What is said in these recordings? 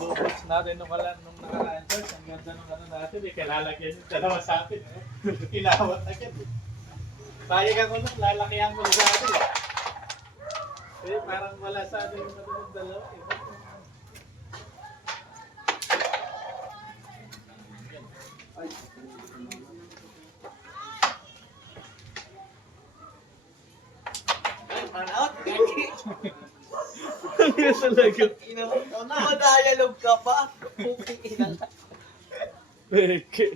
bubos natin nung nakaraan church. Ang ganda nung ano natin eh. Kailalagyan yung dalawa sa atin. Inawat agad eh. Sayang ako nung lalakihan mo sa atin eh. Eh, parang wala sa atin yung matulog dalawa eh. Manout, Ang ina talaga. dialogue ka pa. Peke.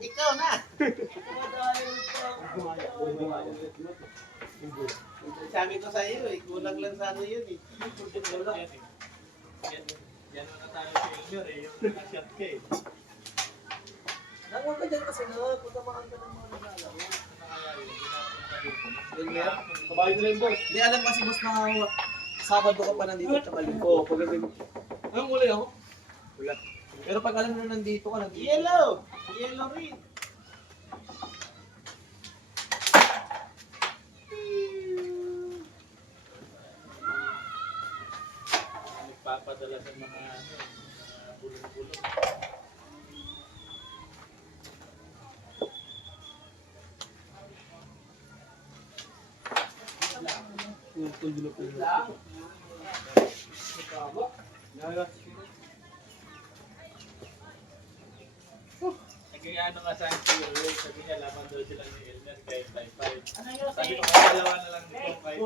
Ikaw na. Sabi ko sa iyo, kulang lang sa ano yun eh. Yan na tayo sa inyo eh. Yung nakashot ka eh. Nangwag ka dyan kasi na, putamaan ka ng mga nalalaman. Kabayo na lang boss. Hindi alam kasi boss na Sabado ka pa nandito at saka Linggo. Pagdating, anong muli ako? Wala. Pero pag alam mo nandito ka, nandito. Yellow! Yellow rin. Nagpapadala sa mga bulong-bulong. Nagkaya ano nga sa akin si Will, sabi niya laban daw sila ni Elmer kahit 5-5. Sabi ko kaya dalawa na lang nito kahit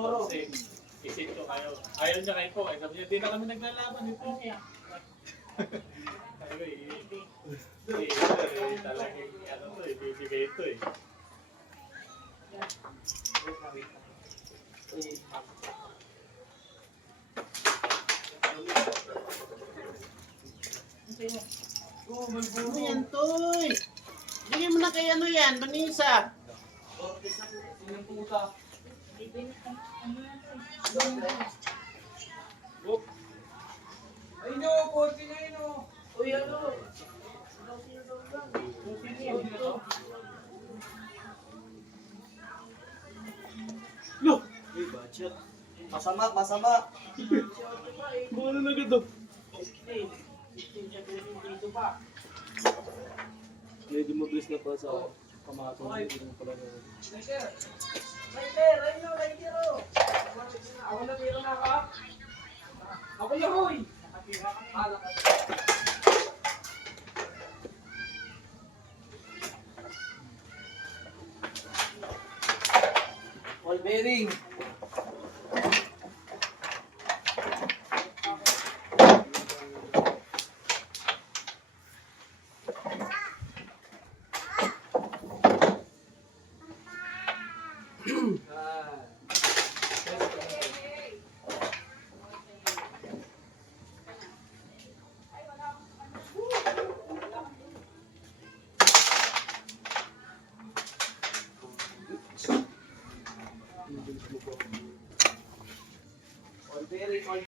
6. Isip ko kayo. Ayaw niya kayo po. Sabi niya, di na kami naglalaban nito. Sabi ko, talagang ano to, ibibigay ito eh. Ano yan, Toy? Bigyan mo na kay ano yan, Vanessa. Ay no, 40 na yun o. Uy, ano? Look! Uy, budget. Masama, masama. Ano na gado? Medyo mabilis na pa sa kamatong. Hindi mo pala na. Ako na tiro na ka. Ako na hoy. Ball bearing. All bearing, all